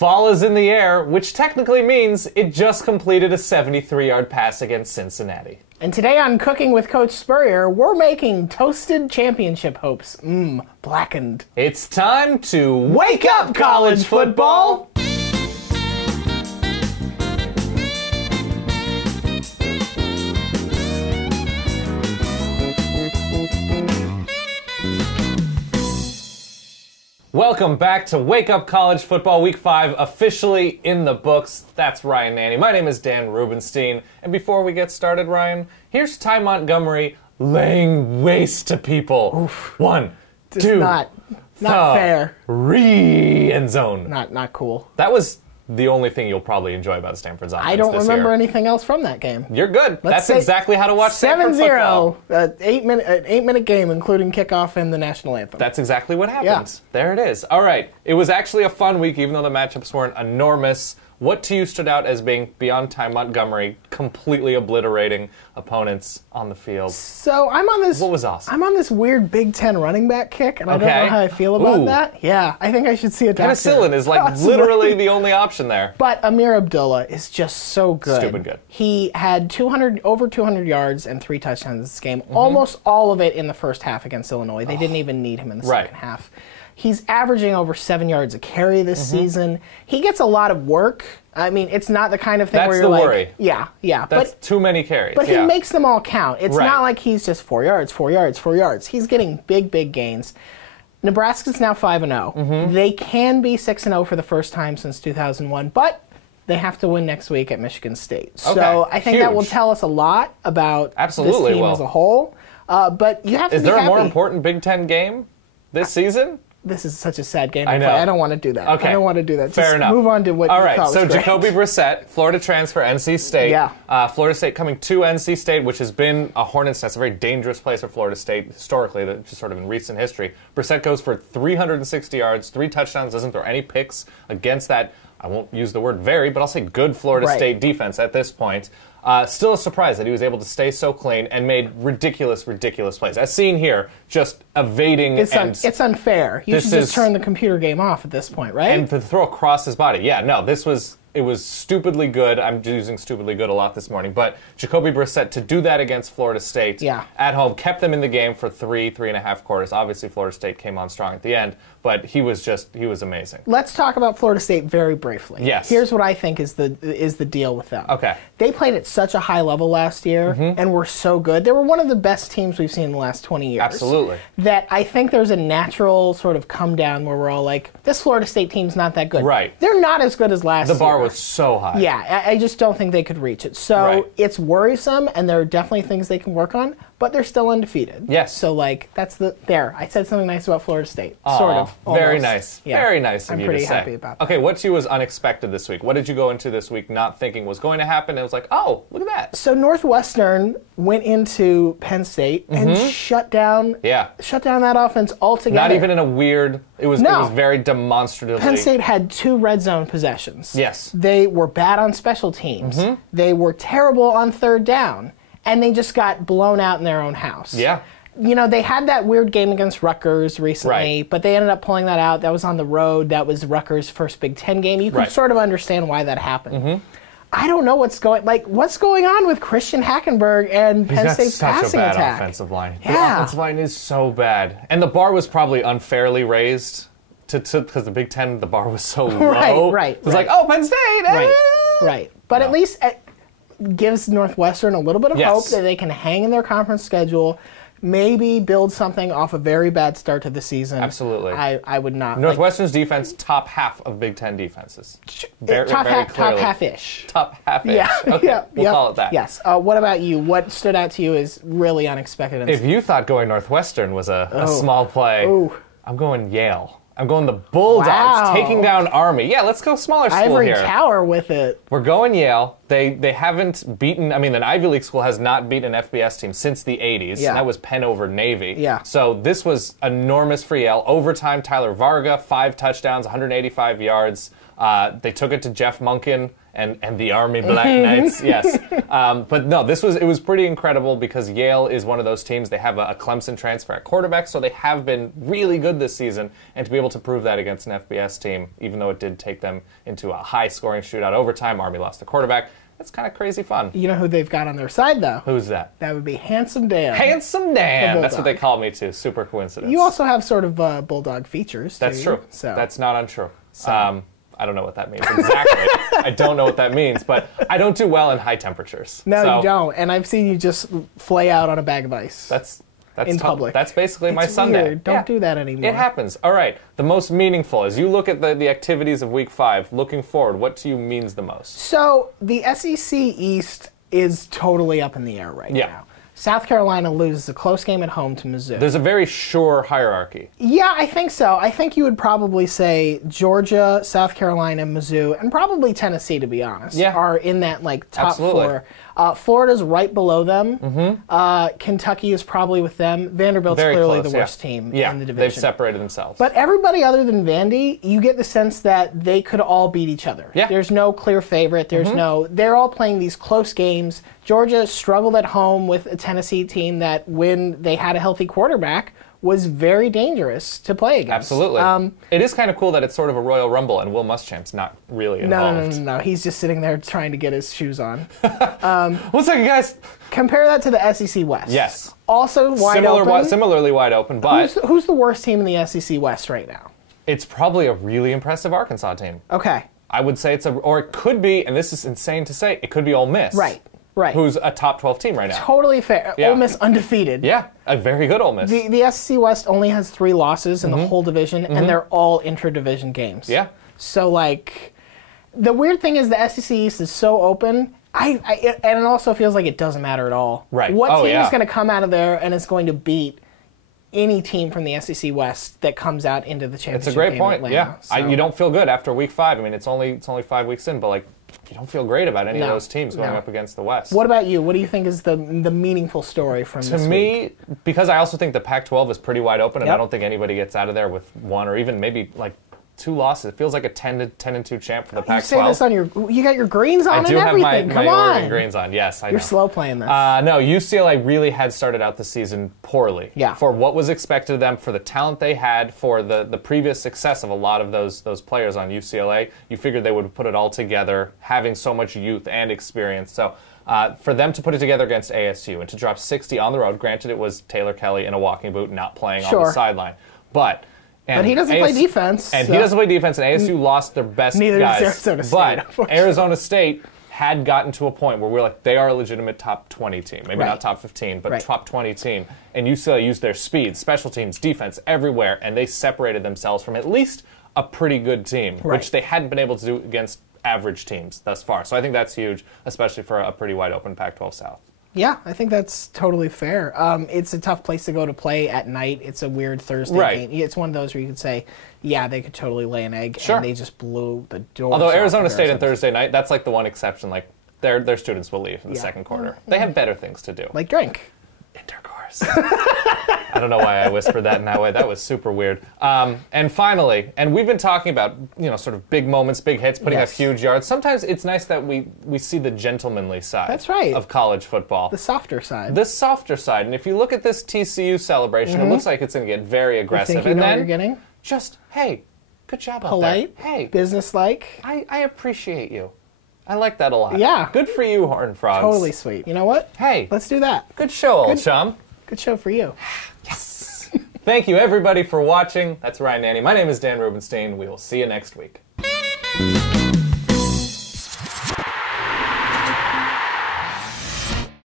fall is in the air, which technically means it just completed a 73-yard pass against Cincinnati. And today on Cooking with Coach Spurrier, we're making toasted championship hopes. Blackened. It's time to wake up, college football! Welcome back to Wake Up College Football Week 5, officially in the books. That's Ryan Nanni. My name is Dan Rubenstein. And before we get started, Ryan, here's Ty Montgomery laying waste to people. Oof. 1, Just 2, not fair. End zone. Not cool. That was the only thing you'll probably enjoy about Stanford's offense I don't this remember year. anything else from that game. You're good. That's exactly how to watch Stanford football. 7-0, 8-minute game, including kickoff and the national anthem. That's exactly what happened. Yeah. There it is. All right. It was actually a fun week, even though the matchups weren't enormous. What to you stood out as being, beyond Ty Montgomery, completely obliterating opponents on the field? So I'm on this. What was awesome? I'm on this weird Big Ten running back kick, and I don't know how I feel about that. Yeah, I think I should see a doctor. Penicillin is literally the only option there. But Amir Abdullah is just so good. Stupid good. He had over 200 yards and 3 touchdowns this game. Almost all of it in the first half against Illinois. They didn't even need him in the second half. He's averaging over 7 yards a carry this season. He gets a lot of work. I mean, it's not the kind of thing where you're like... That's the worry. Yeah. That's too many carries. But he makes them all count. It's not like he's just 4 yards, 4 yards, 4 yards. He's getting big gains. Nebraska's now 5-0. They can be 6-0 for the first time since 2001, but they have to win next week at Michigan State. So I think that will tell us a lot about this team as a whole. But you have to be happy. Is there a more important Big Ten game this season? This is such a sad game to I know. play. I don't want to do that. Okay. I don't want to do that. Fair enough. Move on to what you thought was great. All right, so Jacoby Brissett, Florida transfer, NC State. Yeah. Florida State coming to NC State, which has been a hornet's nest, a very dangerous place for Florida State historically, just sort of in recent history. Brissett goes for 360 yards, 3 touchdowns, doesn't throw any picks against that. I won't use the word very, but I'll say good Florida State defense at this point. Still a surprise that he was able to stay so clean and made ridiculous plays. As seen here, just evading it's unfair. You should just turn the computer game off at this point, right? And to throw across his body. Yeah, no, it was stupidly good. I'm using stupidly good a lot this morning. But Jacoby Brissett, to do that against Florida State at home, kept them in the game for 3.5 quarters. Obviously, Florida State came on strong at the end, but he was amazing. Let's talk about Florida State very briefly. Yes. Here's what I think is the deal with them. Okay. They played at such a high level last year and were so good. They were one of the best teams we've seen in the last 20 years. Absolutely. That I think there's a natural sort of come down where we're all like, this Florida State team's not that good. Right. They're not as good as last year. The bar was so high. Yeah, I just don't think they could reach it. So it's worrisome, and there are definitely things they can work on, but they're still undefeated. Yes. So, I said something nice about Florida State. Sort of. Very almost. nice. Yeah. Very nice of you to say. I'm pretty happy about that. Okay, what to you was unexpected this week? What did you go into this week not thinking was going to happen? It was like, oh, look at that. So Northwestern went into Penn State and shut down that offense altogether. Not even in a weird... It was very demonstratively... Penn State had 2 red zone possessions. Yes. They were bad on special teams. They were terrible on third down. And they just got blown out in their own house. Yeah. You know, they had that weird game against Rutgers recently, but they ended up pulling that out. That was on the road. That was Rutgers' first Big Ten game. You can sort of understand why that happened. I don't know what's going on with Christian Hackenberg and Penn State's passing attack. Such a bad offensive line. Yeah. The offensive line is so bad. And the bar was probably unfairly raised because the Big Ten, the bar was so low. It was like, oh, Penn State! Right. But at least... gives Northwestern a little bit of hope that they can hang in their conference schedule, maybe build something off a very bad start to the season. Absolutely. I would not. Northwestern's defense, top half of Big Ten defenses. Top half-ish. Top half-ish. Yeah. Okay, we'll call it that. Yes. What about you? What stood out to you as really unexpected? If you thought going Northwestern was a small play, I'm going Yale. I'm going the Bulldogs, taking down Army. Yeah, let's go smaller school Ivory here. Tower with it. We're going Yale. They haven't beaten, an Ivy League school has not beaten an FBS team since the 80s. Yeah. That was Penn over Navy. Yeah. So this was enormous for Yale. Overtime, Tyler Varga, 5 touchdowns, 185 yards. They took it to Jeff Monken and the Army Black Knights, yes. But no, it was pretty incredible because Yale is one of those teams. They have a Clemson transfer at quarterback, so they have been really good this season. And to be able to prove that against an FBS team, even though it did take them into a high-scoring shootout overtime, Army lost the quarterback. That's kind of crazy fun. You know who they've got on their side, though? Who's that? That would be Handsome Dan. Handsome Dan! That's what they call me, too. Super coincidence. You also have sort of Bulldog features, too. That's true. So. That's not untrue. I don't know what that means exactly. I don't know what that means, but I don't do well in high temperatures. No, you don't. And I've seen you just flay out on a bag of ice. That's in public. That's basically my It's Sunday. Weird. Don't do that anymore. It happens. All right. The most meaningful, as you look at the activities of Week 5, looking forward, what to you means the most? So the SEC East is totally up in the air right now. South Carolina loses a close game at home to Mizzou. There's a very sure hierarchy. Yeah, I think so. I think you would probably say Georgia, South Carolina, Mizzou, and probably Tennessee, to be honest, are in that top four. Florida's right below them. Kentucky is probably with them. Vanderbilt's very clearly close, the worst team in the division. They've separated themselves. But everybody other than Vandy, you get the sense that they could all beat each other. Yeah. There's no clear favorite. There's they're all playing these close games. Georgia struggled at home with a Tennessee team that, when they had a healthy quarterback, was very dangerous to play against. Absolutely. It is kind of cool that it's sort of a Royal Rumble and Will Muschamp's not really involved. No. He's just sitting there trying to get his shoes on. 1 second, guys. Compare that to the SEC West. Yes. Also wide open. Similarly wide open, but... Who's the worst team in the SEC West right now? It's probably a really impressive Arkansas team. Okay. I would say or it could be, and this is insane to say, it could be Ole Miss. Right. Who's a top 12 team right now. Totally fair. Yeah. Ole Miss undefeated. Yeah, a very good Ole Miss. The SEC West only has 3 losses in the whole division, and they're all intra-division games. Yeah. So, the weird thing is the SEC East is so open, and it also feels like it doesn't matter at all. Right. What team is going to come out of there and is going to beat any team from the SEC West that comes out into the championship? It's a great point. Atlanta, So. You don't feel good after Week 5. I mean, it's only 5 weeks in, but you don't feel great about any of those teams going up against the West. What about you? What do you think is the meaningful story from this week? To me, because I also think the Pac-12 is pretty wide open, and I don't think anybody gets out of there with 1 or even maybe 2 losses. It feels like a 10-2 champ for the Pac-12. You say this on you got your greens on and everything. I do have my Oregon greens on, yes, I know. You're slow playing this. No, UCLA really had started out the season poorly. Yeah. For what was expected of them, for the talent they had, for the previous success of a lot of those players on UCLA, you figured they would put it all together, having so much youth and experience. So for them to put it together against ASU and to drop 60 on the road, granted it was Taylor Kelly in a walking boot not playing on the sideline, but he doesn't play defense. And he doesn't play defense, and ASU lost their best guys. Neither does Arizona State. But Arizona State had gotten to a point where we're like, they are a legitimate top 20 team. Maybe not top 15, but top 20 team. And UCLA used their speed, special teams, defense, everywhere, and they separated themselves from at least a pretty good team, which they hadn't been able to do against average teams thus far. So I think that's huge, especially for a pretty wide open Pac-12 South. Yeah, I think that's totally fair. It's a tough place to go to play at night. It's a weird Thursday game. It's one of those where you could say, yeah, they could totally lay an egg, and they just blew the door. Although Arizona State on Thursday night, that's the one exception. Their students will leave in the second quarter. They have better things to do. Like drink. Intercourse. I don't know why I whispered that in that way. That was super weird. And finally, and we've been talking about, sort of big moments, big hits, putting up huge yards. Sometimes it's nice that we see the gentlemanly side of college football. The softer side. The softer side. And if you look at this TCU celebration, it looks like it's going to get very aggressive. You think you know what you're getting? Just, hey, good job Polite, out there. Hey. Businesslike. I appreciate you. I like that a lot. Yeah. Good for you, Horned Frogs. Totally sweet. You know what? Hey. Let's do that. Good show, old chum. Good show for you. Yes. Thank you, everybody, for watching. That's Ryan Nanni. My name is Dan Rubenstein. We will see you next week.